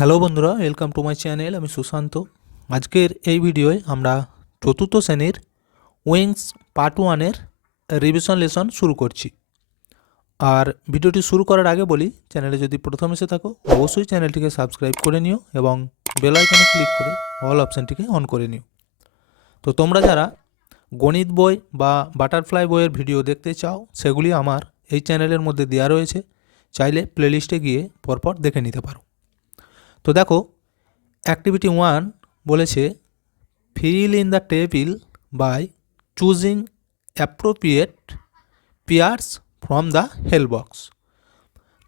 Hello বন্ধুরা welcome to my channel আমি সুশান্ত। আজকের এই ভিডিওয় আমরা চতুর্থ শ্রেণির উইংস পার্ট ওয়ানের রিভিশন লেসন শুরু করছি। আর ভিডিওটি শুরু করার আগে বলি চ্যানেলে যদি প্রথম এসে থাকো, অবশ্যই চ্যানেলটিকে সাবস্ক্রাইব করে নিও এবং বেল ক্লিক করে অল অপশানটিকে অন করে নিও। তো তোমরা যারা গণিত বই বা বাটারফ্লাই বইয়ের ভিডিও দেখতে চাও, সেগুলি আমার এই চ্যানেলের মধ্যে দেওয়া রয়েছে, চাইলে প্লেলিস্টে গিয়ে পরপর দেখে নিতে পারো। তো দেখো অ্যাক্টিভিটি ওয়ান বলেছে fill in the table by choosing appropriate pairs from the help box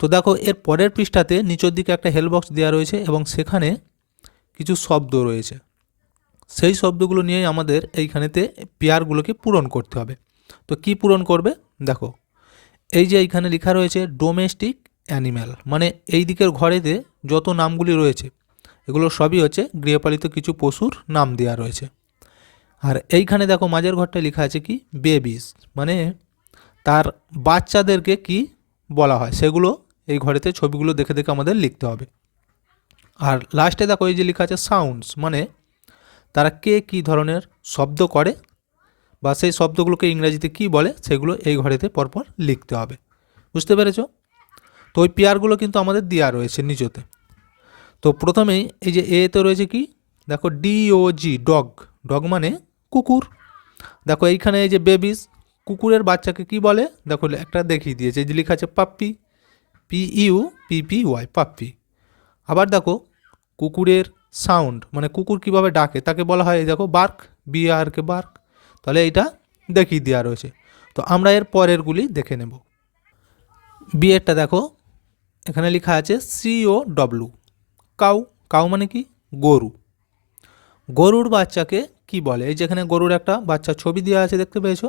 তো দেখো, এর পরের পৃষ্ঠাতে নিচের দিকে একটা হেল বক্স দেওয়া রয়েছে এবং সেখানে কিছু শব্দ রয়েছে। সেই শব্দগুলো নিয়েই আমাদের এইখানেতে পেয়ারগুলোকে পূরণ করতে হবে। তো কি পূরণ করবে? দেখো, এই যে এইখানে লেখা রয়েছে ডোমেস্টিক অ্যানিম্যাল। মানে এই দিকের ঘরেতে যত নামগুলি রয়েছে, এগুলো সবই হচ্ছে গৃহপালিত কিছু পশুর নাম দেওয়া রয়েছে। আর এইখানে দেখো মাঝের ঘরটায় লেখা আছে কি? বেবিস। মানে তার বাচ্চাদেরকে কি বলা হয়? সেগুলো এই ঘরেতে ছবিগুলো দেখে দেখে আমাদের লিখতে হবে। আর লাস্টে দেখো এই যে লেখা আছে সাউন্ডস মানে তারা কে কী ধরনের শব্দ করে বা সেই শব্দগুলোকে ইংরাজিতে কি বলে, সেগুলো এই ঘরেতে পরপর লিখতে হবে। বুঝতে পেরেছ? তো ওই পেয়ারগুলো কিন্তু আমাদের দেওয়া রয়েছে নিচতে। তো প্রথমেই এই যে এতে রয়েছে কি? দেখো ডিওজি ডগ। ডগ মানে কুকুর। দেখো এইখানে এই যে বেবিস, কুকুরের বাচ্চাকে কি বলে? দেখো একটা দেখিয়ে দিয়েছে যে লেখা আছে puppy, P U Y, puppy. আবার দেখো কুকুরের সাউন্ড মানে কুকুর কীভাবে ডাকে, তাকে বলা হয় দেখো বার্ক, বি আরকে বার্ক। তাহলে এইটা দেখিয়ে দেওয়া রয়েছে। তো আমরা এর পরেরগুলি দেখে নেব। বিয়েরটা দেখো এখানে লেখা আছে সিও ডব্লু কাউ কাউ মানে কি? গরু। গরুর বাচ্চাকে কি বলে? এই যেখানে গরুর একটা বাচ্চা ছবি দেওয়া আছে, দেখতে পেয়েছ?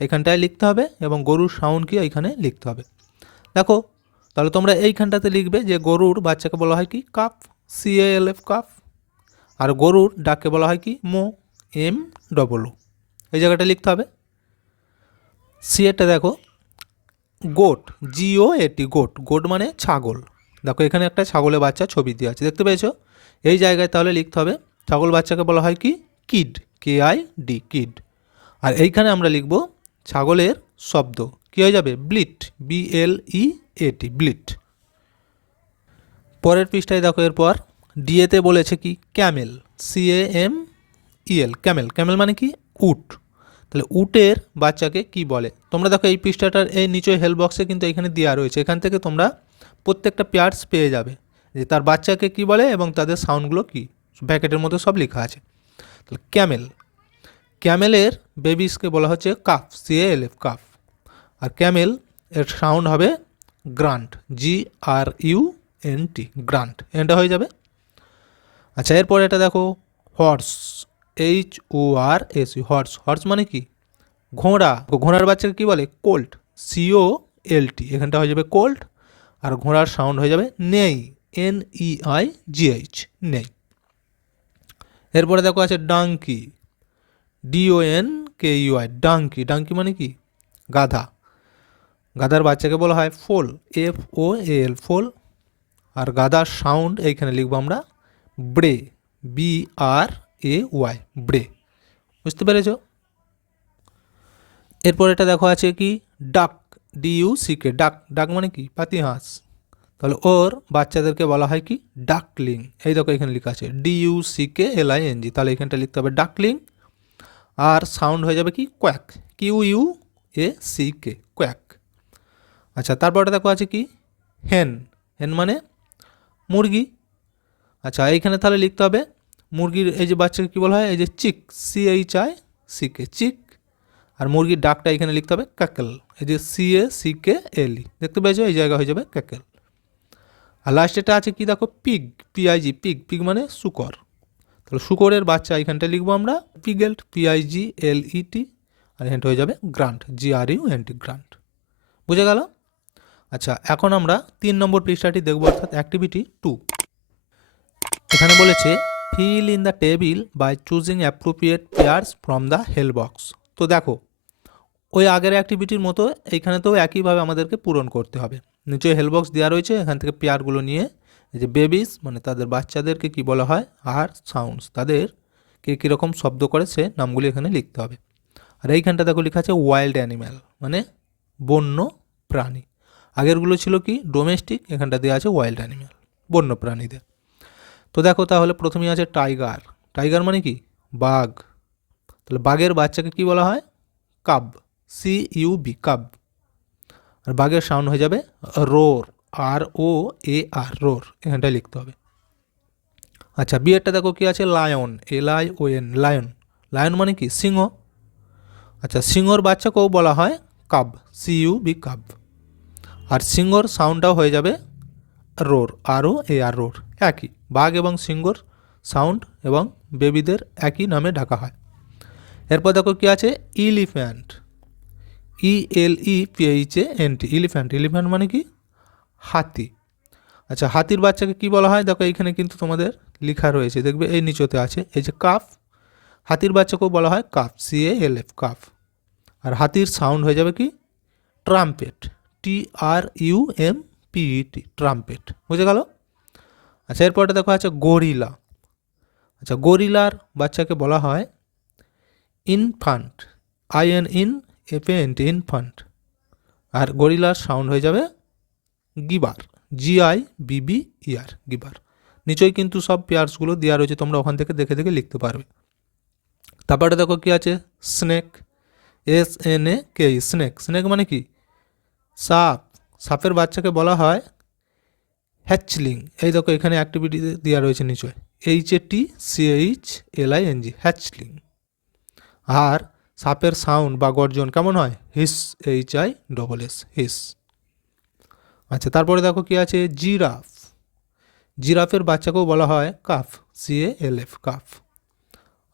এখানটায় লিখতে হবে এবং গরুর সাউন্ড কি এখানে লিখতে হবে। দেখো, তাহলে তোমরা এইখানটাতে লিখবে যে গরুর বাচ্চাকে বলা হয় কি? Calf C L F calf আর গরুর ডাককে বলা হয় কি? Moo, M, double. এই জায়গাটা লিখতে হবে। সি এরটা দেখো গোট জিও এটি গোট। গোট মানে ছাগল। দেখো, এখানে একটা ছাগলের বাচ্চা ছবি দেওয়া আছে। দেখতে পেয়েছ? এই জায়গায় তাহলে লিখতে হবে, ছাগল বাচ্চাকে বলা হয় কি? Kid K I D kid. আর এইখানে আমরা লিখব ছাগলের শব্দ। কী হয়ে যাবে? Bleat B L E A T bleat. পরের পৃষ্ঠায় দেখো, এরপর ডিএতে বলেছে কি? Camel C A M E L camel. Camel মানে কি? উট। তাহলে উটের বাচ্চাকে কি বলে? তোমরা দেখো এই পৃষ্ঠাটার এই নিচে হেল্প বক্সে কিন্তু এখানে দেওয়া রয়েছে। এখান থেকে তোমরা প্রত্যেকটা পেয়ার্স পেয়ে যাবে যে তার বাচ্চাকে কি বলে এবং তাদের সাউন্ডগুলো কি? প্যাকেটের মধ্যে সব লেখা আছে। তাহলে ক্যামেল ক্যামেলের বেবিসকে বলা হচ্ছে calf C L F calf আর ক্যামেল এর সাউন্ড হবে grunt G R U N T grunt এটা হয়ে যাবে। আচ্ছা এরপর এটা দেখো horse H O R S U horse horse মানে কি? ঘোড়া। ঘোড়ার বাচ্চাকে কী বলে? কোল্ট সিও এল টি এখানটা হয়ে যাবে কোল্ট আর ঘোড়ার সাউন্ড হয়ে যাবে নেই। N E I G H নেই। এরপরে দেখো আছে donkey D O N K U I donkey donkey মানে কি? গাধা। গাধার বাচ্চাকে বলা হয় ফোল এফ ও এল ফোল আর গাধার সাউন্ড এইখানে লিখব আমরা ব্রে বি আর এ ওয়াই ব্রে। বুঝতে পেরেছ? এরপর এটা দেখো আছে কি? ডাক ডিইউ সিকে ডাক। ডাক মানে কি? পাতি হাঁস তাহলে ওর বাচ্চাদেরকে বলা হয় কি? ডাকলিং। এই দেখো এখানে লেখা আছে D U C K L I N G তাহলে এখানটা লিখতে হবে ডাকলিং। আর সাউন্ড হয়ে যাবে কি? Quack. Q U A C K quack. আচ্ছা তারপরে দেখো আছে কি? হেন। হেন মানে মুরগি। আচ্ছা এইখানে তাহলে লিখতে হবে মুরগির এই যে বাচ্চাকে কী বলা হয়? এই যে chick C H I C K chick. আর মুরগির ডাকটা এখানে লিখতে হবে ক্যাকেল। এই যে সি এ সি কে এল ই দেখতে পেয়েছ? এই জায়গা হয়ে যাবে ক্যাকেল। আর লাস্ট এটা আছে কি দেখো? পিগ পিআইজি পিগ পিগ মানে শুকর। তাহলে শুকরের বাচ্চা এখানটা লিখব আমরা। পিগেল্ট পিআইজি এল ই টি আর এখানটা হয়ে যাবে grunt G R U N T grunt বুঝে গেল? আচ্ছা এখন আমরা তিন নম্বর পৃষ্ঠাটি দেখব, অর্থাৎ অ্যাক্টিভিটি টু এখানে বলেছে fill in the table by choosing appropriate pairs from the help box তো দেখো, ওই আগের অ্যাক্টিভিটির মতো এইখানে তো একইভাবে আমাদেরকে পূরণ করতে হবে। নিচে হেল বক্স দেওয়া রয়েছে, এখান থেকে পেয়ারগুলো নিয়ে এই যে বেবিস মানে তাদের বাচ্চাদেরকে কি বলা হয়? আর সাউন্ডস তাদের কে কীরকম শব্দ করে সে নামগুলি এখানে লিখতে হবে। আর এইখানটা দেখো লেখা আছে ওয়াইল্ড অ্যানিম্যাল মানে বন্য প্রাণী। আগেরগুলো ছিল কি? ডোমেস্টিক এখানটা দেওয়া আছে ওয়াইল্ড অ্যানিম্যাল বন্য প্রাণীদের। তো দেখো তাহলে প্রথমেই আছে টাইগার টাইগার মানে কি? বাঘ। তাহলে বাঘের বাচ্চাকে কি বলা হয়? Cub C U B cub আর বাঘের সাউন্ড হয়ে যাবে রোর আর ও এ আর রোর এখানটায় লিখতে হবে। আচ্ছা বিয়েরটা দেখো কি আছে? Lion L I O N lion lion মানে কি? সিংহ। আচ্ছা সিংহর বাচ্চাকেও বলা হয় cub C U B cub আর সিংহর সাউন্ডটাও হয়ে যাবে রোর, আরও এ আর রোর, একই। বাঘ এবং সিংহর সাউন্ড এবং বেবিদের একই নামে ডাকা হয়। এরপর দেখো কি আছে? Elephant. E L E P H A N T elephant. Elephant মানে কি? হাতি। আচ্ছা হাতির বাচ্চাকে কি বলা হয়? দেখো, এইখানে কিন্তু তোমাদের লেখা রয়েছে। দেখবে এই নিচতে আছে, এই যে কাফ। হাতির বাচ্চাকেও বলা হয় calf C A L F calf. আর হাতির সাউন্ড হয়ে যাবে কি? Trumpet T R U M P E T trumpet, বুঝে গেল? আচ্ছা এরপরে দেখো আছে গরিলা। আচ্ছা গরিলার বাচ্চাকে বলা হয় infant I N in F N T infant আর গরিলার সাউন্ড হয়ে যাবে গিবার জি আই বিবি ইয়ার গিবার। নিচই কিন্তু সব পেয়ার্সগুলো দেওয়া রয়েছে, তোমরা ওখান থেকে দেখে দেখে লিখতে পারবে। তারপরে দেখো কি আছে? Snake S N A K snake snake মানে কি? সাপ। সাপের বাচ্চাকে বলা হয় হ্যাচলিং। এই দেখো, এখানে অ্যাক্টিভিটি দেওয়া রয়েছে নিচয় H A T C H L I N G hatchling. আর সাপের সাউন্ড বা গর্জন কেমন হয়? Hiss H I double S hiss আচ্ছা তারপরে দেখো কি আছে? জিরাফ জিরাফের বাচ্চাকেও বলা হয় calf C A L F calf.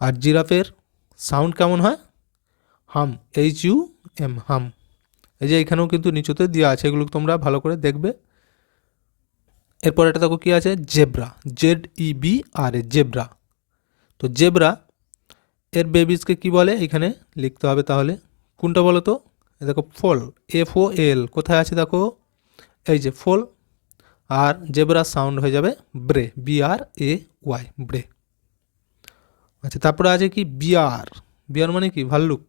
আর জিরাফের সাউন্ড কেমন হয়? হাম এইচ ইউ এম হাম। এই যে এখানেও কিন্তু নিচুতে দেওয়া আছে, এগুলো তোমরা ভালো করে দেখবে। এরপর এটা দেখো কি আছে? Zebra Z E B R A zebra. তো জেব্রা, এর বেবিসকে কি বলে? এখানে লিখতে হবে তাহলে। কোনটা বলো তো? দেখো, ফল এফ ও এল কোথায় আছে দেখো? এই যে ফল, আর জেব্রা সাউন্ড হয়ে যাবে ব্রে বি আর এ ওয়াই ব্রে। আচ্ছা তারপরে আছে কি? বিয়ার বিয়ার মানে কি? ভাল্লুক।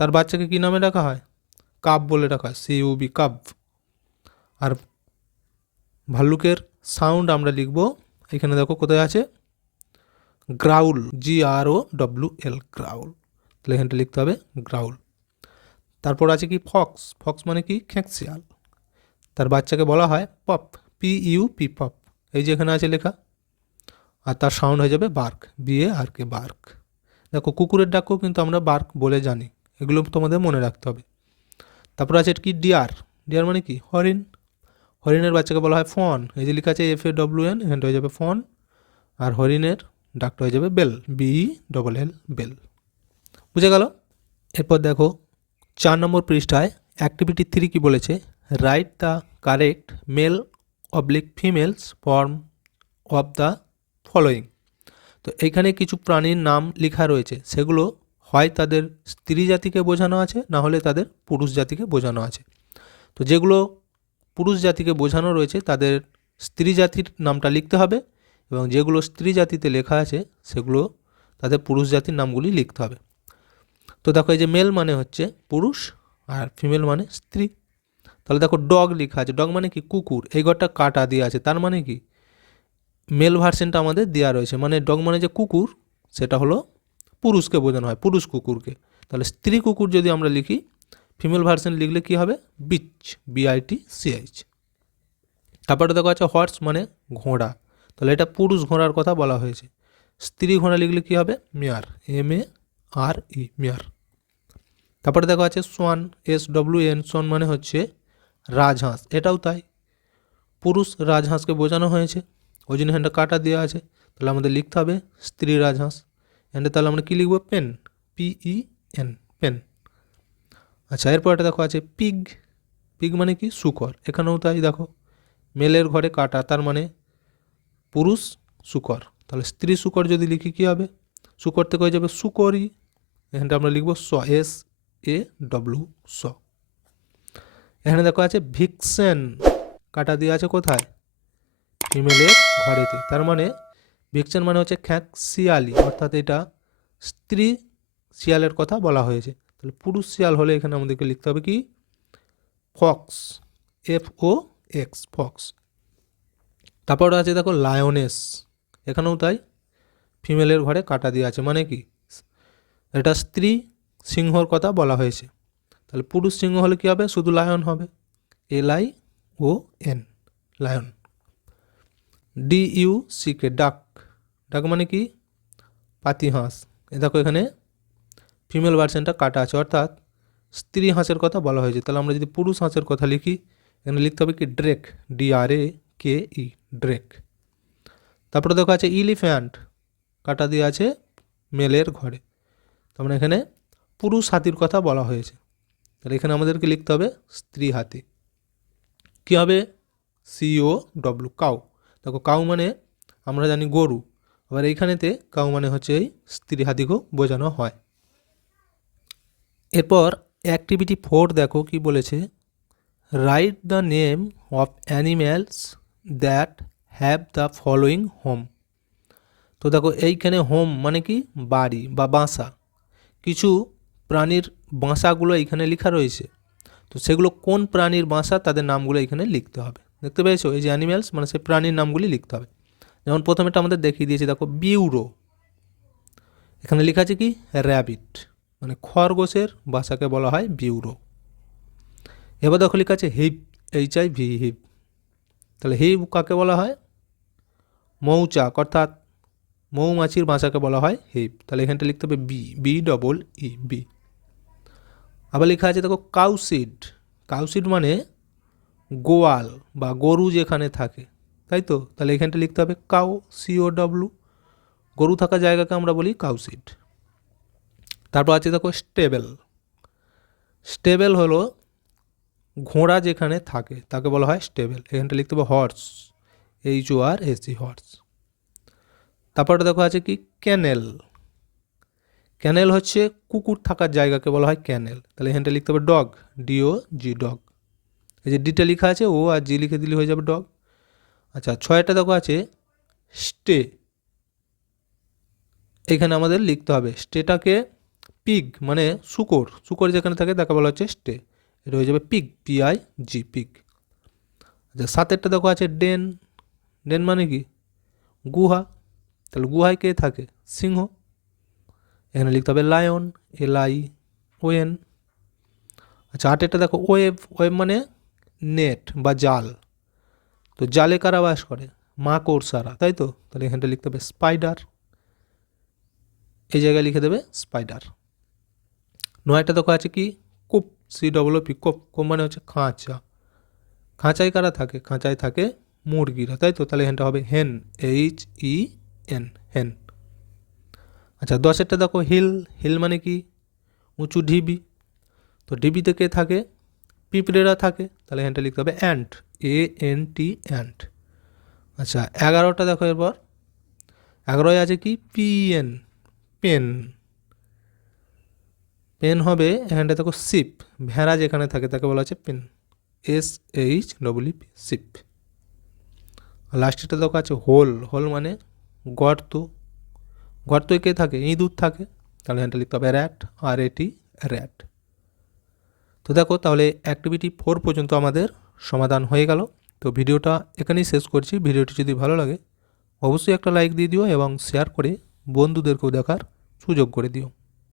তার বাচ্চাকে কি নামে ডাকা হয়? কাব বলে ডাকা হয় সি ইউ বি কাব আর ভাল্লুকের সাউন্ড আমরা লিখব, এখানে দেখো কোথায় আছে? Growl G R O W L growl. তাহলে এখানটা লিখতে হবে, গ্রাউল। তারপর আছে কি ফক্স? ফক্স মানে কি? খেঁকশিয়াল তার বাচ্চাকে বলা হয় pup P U P pup. এই যে এখানে আছে লেখা। আর তার সাউন্ড হয়ে যাবে bark B A R K bark. দেখো, কুকুরের ডাকও কিন্তু আমরা বার্ক বলে জানি। এগুলো তোমাদের মনে রাখতে হবে। তারপর আছে কি ডিয়ার ডিয়ার মানে কি? হরিণ। হরিণের বাচ্চাকে বলা হয় ফন। এই যে লেখা আছে এফ এ ডব্লিউ এন এখানটা হয়ে যাবে ফন। আর হরিণের ডাকটা হয়ে যাবে bell B E double L bell. বুঝে গেল? এরপর দেখো, চার নম্বর পৃষ্ঠায় অ্যাক্টিভিটি থ্রি কি বলেছে? Write the correct male oblique females form of the following তো এইখানে কিছু প্রাণীর নাম লেখা রয়েছে। সেগুলো হয় তাদের স্ত্রী জাতিকে বোঝানো আছে, না হলে তাদের পুরুষ জাতিকে বোঝানো আছে। তো যেগুলো পুরুষ জাতিকে বোঝানো রয়েছে, তাদের স্ত্রী জাতির নামটা লিখতে হবে এবং যেগুলো স্ত্রী জাতিতে লেখা আছে, সেগুলো তাদের পুরুষ জাতির নামগুলি লিখতে হবে। তো দেখো এই যে মেল মানে হচ্ছে পুরুষ আর ফিমেল মানে স্ত্রী। তাহলে দেখো ডগ লেখা আছে। ডগ মানে কি? কুকুর। এই ঘরটা কাটা দিয়ে আছে। তার মানে কি? মেল ভার্সনটা আমাদের দেওয়া রয়েছে। মানে ডগ মানে যে কুকুর, সেটা হলো পুরুষকে বোঝানো হয়, পুরুষ কুকুরকে। তাহলে স্ত্রী কুকুর যদি আমরা লিখি ফিমেল ভার্সন লিখলে কি হবে? বিচ বিআইটি সিএইচ তারপরে দেখো আছে হর্স মানে ঘোড়া। তাহলে এটা পুরুষ ঘোড়ার কথা বলা হয়েছে। স্ত্রী ঘোড়া লিখলে কি হবে? Mare. M A R E mare. তারপরে দেখো আছে swan S W N swan মানে হচ্ছে রাজহাঁস। এটাও তাই। পুরুষ রাজহাঁসকে বোঝানো হয়েছে। ওই জন্য হ্যান্ডটা কাটা দেওয়া আছে। তাহলে আমাদের লিখতে হবে স্ত্রী রাজহাঁস। হ্যান্ডে তাহলে আমরা কী লিখব? পেন পিই এন পেন আচ্ছা এরপর এটা দেখো আছে পিগ পিগ মানে কি? শুকর। এখানেও তাই দেখো। মেলের ঘরে কাটা, তার মানে পুরুষ শুকর। তাহলে স্ত্রী শুকর যদি লিখি কী হবে? শুকর থেকে হয়ে যাবে শুকরই। এখানটা আমরা লিখব স এস এ ডব্লিউ স। এখানে দেখো আছে ভিক্সেন কাটা দিয়ে আছে কোথায়? ফিমেলের ঘরেতে। তার মানে ভিকচার মানে হচ্ছে খ্যাঁক শিয়ালি, অর্থাৎ এটা স্ত্রী শিয়ালের কথা বলা হয়েছে। তাহলে পুরুষ শিয়াল হলে এখানে আমাদেরকে লিখতে হবে কি? Fox, F O X, fox. তারপর আছে দেখো লায়নেস, এখানেও তাই ফিমেলের ঘরে কাটা দিয়ে আছে মানে কি? এটা স্ত্রী সিংহর কথা বলা হয়েছে। তাহলে পুরুষ সিংহ হলে কী হবে? শুধু লায়ন হবে। L I O N, lion. D U C K, duck. Duck মানে কি? পাতি হাঁস। এ দেখো এখানে ফিমেল ভার্সনটা কাটা আছে, অর্থাৎ স্ত্রী হাঁসের কথা বলা হয়েছে। তাহলে আমরা যদি পুরুষ হাঁসের কথা লিখি, এখানে লিখতে হবে কি? Drake, D R A K E, drake. তারপরে দেখো আছে ইলিফ্যান্ট কাটা দিয়ে আছে মেলের ঘরে। তার মানে এখানে পুরুষ হাতির কথা বলা হয়েছে। তাহলে এখানে আমাদেরকে লিখতে হবে স্ত্রী হাতি। কী হবে? সিও ডব্লু কাউ দেখো কাউ মানে আমরা জানি গরু। আবার এইখানেতে কাউ মানে হচ্ছে এই স্ত্রী হাতিকেও বোঝানো হয়। এরপর অ্যাক্টিভিটি ফোর দেখো কি বলেছে write the name of animals that have the following home তো দেখো এইখানে হোম মানে কি? বাড়ি বা বাসা। কিছু প্রাণীর বাসাগুলো এইখানে লেখা রয়েছে। তো সেগুলো কোন প্রাণীর বাসা? তাদের নামগুলো এখানে লিখতে হবে। দেখতে পেয়েছ? এই যে অ্যানিম্যালস মানে সেই প্রাণীর নামগুলি লিখতে হবে। যেমন প্রথমেটা আমাদের দেখিয়ে দিয়েছে, দেখো, বিউরো। এখানে লেখা আছে কি? র্যাবিট। মানে খরগোশের বাসাকে বলা হয় বিউরো। এবার দেখো লেখা আছে hip H I V hip. তাহলে হিপ কাকে বলা হয়? মৌচাক, অর্থাৎ মৌমাছির বাসাকে বলা হয় হিপ। তাহলে এখানটা লিখতে হবে bee B double E bee আবার লেখা আছে, দেখো, কাউসিড। কাউসিড মানে গোয়াল বা গরু যেখানে থাকে। তাই তো? তাহলে এখানটা লিখতে হবে কাউ সিও ডব্লু গরু থাকা জায়গাকে আমরা বলি কাউসিড তারপর আছে দেখো স্টেবেল। স্টেবেল হলো ঘোড়া যেখানে থাকে, তাকে বলা হয় স্টেবেল। এখানটা লিখতে হবে horse H O R S E horse. তারপরে দেখো আছে কি? ক্যানেল। ক্যানেল হচ্ছে কুকুর থাকার জায়গাকে বলা হয় ক্যানেল। তাহলে এখানটা লিখতে হবে ডগ ডিও জি ডগ। এই যে ডিটা লেখা আছে ও আর জি লিখে দিলে হয়ে যাবে ডগ। আচ্ছা ছয়টা দেখো আছে, স্টে। এখানে আমাদের লিখতে হবে, স্টেটাকে পিগ মানে শুকর। শুকর যেখানে থাকে, তাকে বলা হচ্ছে স্টে। এটা হয়ে যাবে পিগ পিআই জি, পিগ। আচ্ছা সাতেরটা দেখো আছে, ডেন। ডেন মানে কি? গুহা। তাহলে গুহায় কে থাকে? সিংহ। এখানে লিখতে হবে লায়ন, এল আই ওয়েন আচ্ছা আটেরটা দেখো ওয়েব ওয়েব মানে নেট বা জাল। তো জালে কারা বাস করে? মাকড়সারা তাই তো? তাহলে এখানটা লিখতে হবে স্পাইডার। এই জায়গায় লিখে দেবে স্পাইডার। নয়টা দেখো আছে কি? Coop, C double P, coop. Coop মানে হচ্ছে খাঁচা। খাঁচায় কারা থাকে? খাঁচায় থাকে মুরগিরা, তাই তো? তাহলে এখানটা হবে হেন এইচ ই এন হেন। আচ্ছা দশেরটা দেখো, হিল। হিল মানে কি? উঁচু ঢিবি। তো ঢিবিতে কে থাকে? পিঁপড়েরা থাকে, তাহলে এখানটা লিখতে হবে ant A N T ant আচ্ছা এগারোটা দেখো এরপর। এগারোয় আছে কি? পি এন পেন পেন হবে এখানটা দেখো সিপ ভেড়া যেখানে থাকে তাকে বলা হচ্ছে pen S H double P sheep লাস্টেরটা দেখো আছে হোল হোল মানে গর্ত। গর্তয় কে থাকে? ইঁদুর থাকে, তাহলে এখানটা লিখতে হবে র্যাট আর এটি র্যাট তো দেখো তাহলে অ্যাক্টিভিটি ফোর পর্যন্ত আমাদের সমাধান হয়ে গেল। তো ভিডিওটা এখানেই শেষ করছি। ভিডিওটি যদি ভালো লাগে, অবশ্যই একটা লাইক দিয়ে দিও এবং শেয়ার করে বন্ধুদেরকেও দেখার সুযোগ করে দিও।